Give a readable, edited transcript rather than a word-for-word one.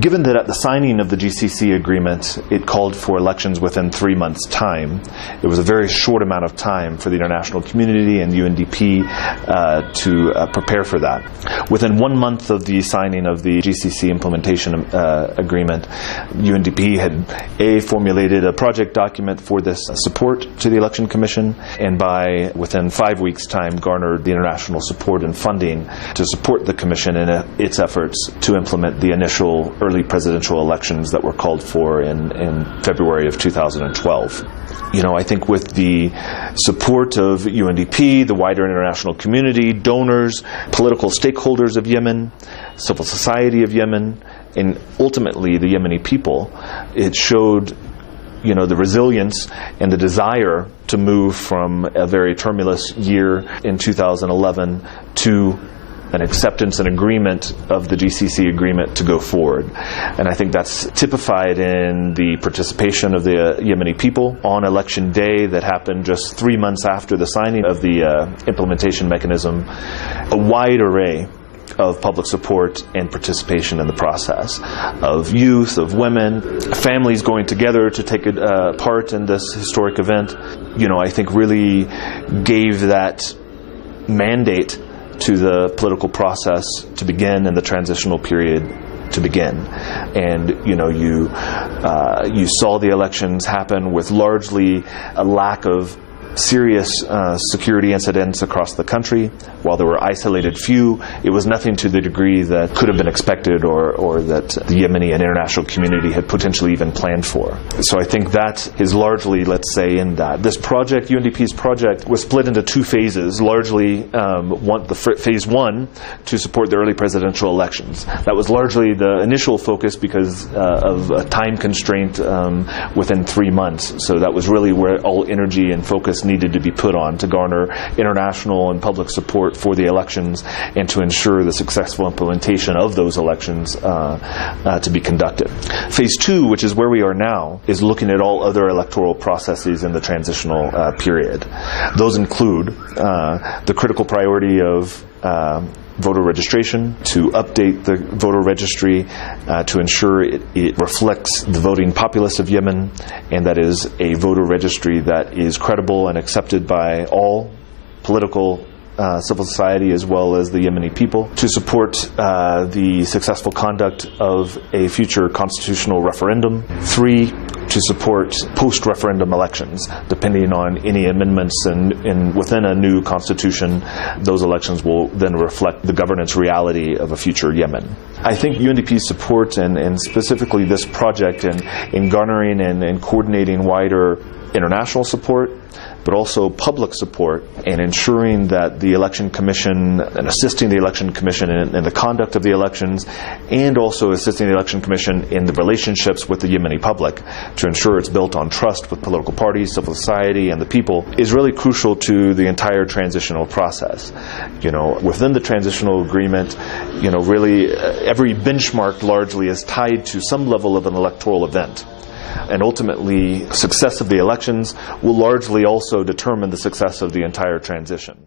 Given that at the signing of the GCC agreement, it called for elections within 3 months' time, it was a very short amount of time for the international community and UNDP to prepare for that. Within 1 month of the signing of the GCC implementation agreement, UNDP had formulated a project document for this support to the Election Commission, and within 5 weeks' time garnered the international support and funding to support the Commission in its efforts to implement the initial early presidential elections that were called for in February of 2012. I think with the support of UNDP, the wider international community, donors, political stakeholders of Yemen, civil society of Yemen, and ultimately the Yemeni people, it showed the resilience and the desire to move from a very tumultuous year in 2011 to an acceptance and agreement of the GCC agreement to go forward. And I think that's typified in the participation of the Yemeni people on election day that happened just 3 months after the signing of the implementation mechanism. A wide array of public support and participation in the process, of youth, of women, families going together to take part in this historic event, I think really gave that mandate to the political process to begin and the transitional period to begin. And you saw the elections happen with largely a lack of serious security incidents across the country. While there were isolated few, it was nothing to the degree that could have been expected or that the Yemeni and international community had potentially even planned for. So I think that is largely, let's say, in that. This project, UNDP's project, was split into 2 phases, largely phase 1 to support the early presidential elections. That was largely the initial focus because of a time constraint within 3 months. So that was really where all energy and focus needed to be put on, to garner international and public support for the elections and to ensure the successful implementation of those elections to be conducted. Phase 2, which is where we are now, is looking at all other electoral processes in the transitional period. Those include the critical priority of voter registration, to update the voter registry to ensure it reflects the voting populace of Yemen, and that is a voter registry that is credible and accepted by all political civil society as well as the Yemeni people, to support the successful conduct of a future constitutional referendum. 3, to support post-referendum elections. Depending on any amendments within a new constitution, those elections will then reflect the governance reality of a future Yemen. I think UNDP's support and specifically this project in garnering and coordinating wider international support, but also public support, and ensuring that the Election Commission and assisting the Election Commission in the conduct of the elections, and also assisting the Election Commission in the relationships with the Yemeni public to ensure it's built on trust with political parties, civil society, and the people, is really crucial to the entire transitional process. Within the transitional agreement, really every benchmark largely is tied to some level of an electoral event. And ultimately, success of the elections will largely also determine the success of the entire transition.